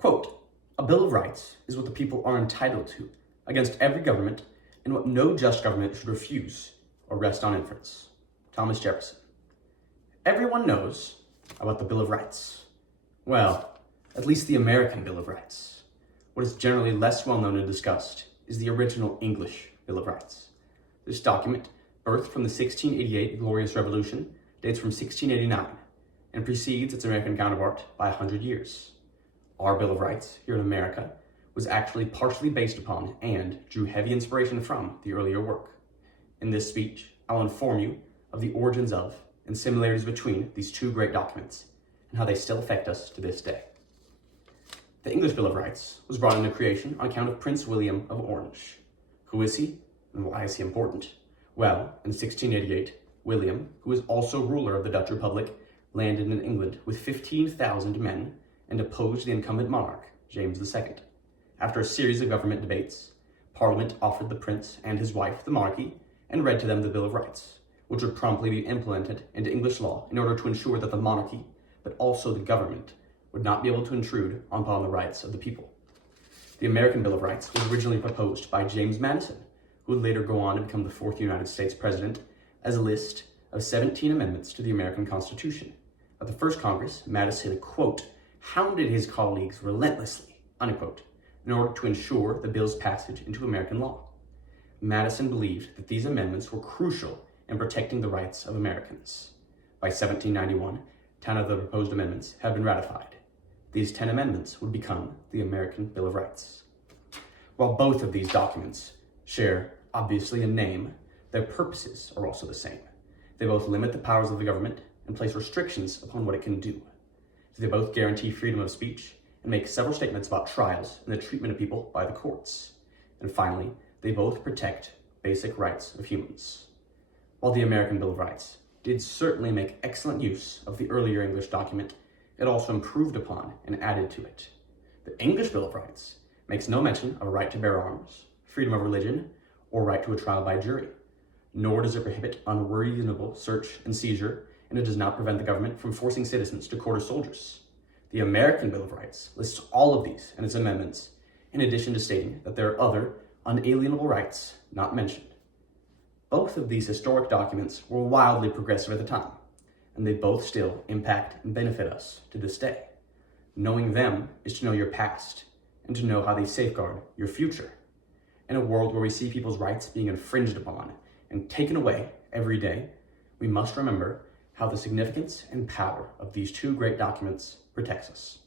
Quote, "A Bill of Rights is what the people are entitled to against every government and what no just government should refuse or rest on inference." Thomas Jefferson. Everyone knows about the Bill of Rights. Well, at least the American Bill of Rights. What is generally less well known and discussed is the original English Bill of Rights. This document, birthed from the 1688 Glorious Revolution, dates from 1689 and precedes its American counterpart by 100 years. Our Bill of Rights here in America was actually partially based upon and drew heavy inspiration from the earlier work. In this speech, I'll inform you of the origins of and similarities between these two great documents and how they still affect us to this day. The English Bill of Rights was brought into creation on account of Prince William of Orange. Who is he, and why is he important? Well, in 1688, William, who was also ruler of the Dutch Republic, landed in England with 15,000 men and opposed the incumbent monarch, James II. After a series of government debates, Parliament offered the prince and his wife the monarchy and read to them the Bill of Rights, which would promptly be implemented into English law in order to ensure that the monarchy, but also the government, would not be able to intrude upon the rights of the people. The American Bill of Rights was originally proposed by James Madison, who would later go on to become the fourth United States president, as a list of 17 amendments to the American Constitution. At the first Congress, Madison, quote, "hounded his colleagues relentlessly," unquote, in order to ensure the bill's passage into American law. Madison believed that these amendments were crucial in protecting the rights of Americans. By 1791, 10 of the proposed amendments had been ratified. These 10 amendments would become the American Bill of Rights. While both of these documents share, obviously, a name, their purposes are also the same. They both limit the powers of the government and place restrictions upon what it can do. They both guarantee freedom of speech and make several statements about trials and the treatment of people by the courts. And finally, they both protect basic rights of humans. While the American Bill of Rights did certainly make excellent use of the earlier English document, it also improved upon and added to it. The English Bill of Rights makes no mention of a right to bear arms, freedom of religion, or right to a trial by jury, nor does it prohibit unreasonable search and seizure, and it does not prevent the government from forcing citizens to quarter soldiers. The American Bill of Rights lists all of these in its amendments, in addition to stating that there are other unalienable rights not mentioned. Both of these historic documents were wildly progressive at the time, and they both still impact and benefit us to this day. Knowing them is to know your past and to know how they safeguard your future. In a world where we see people's rights being infringed upon and taken away every day, we must remember how the significance and power of these two great documents protects us.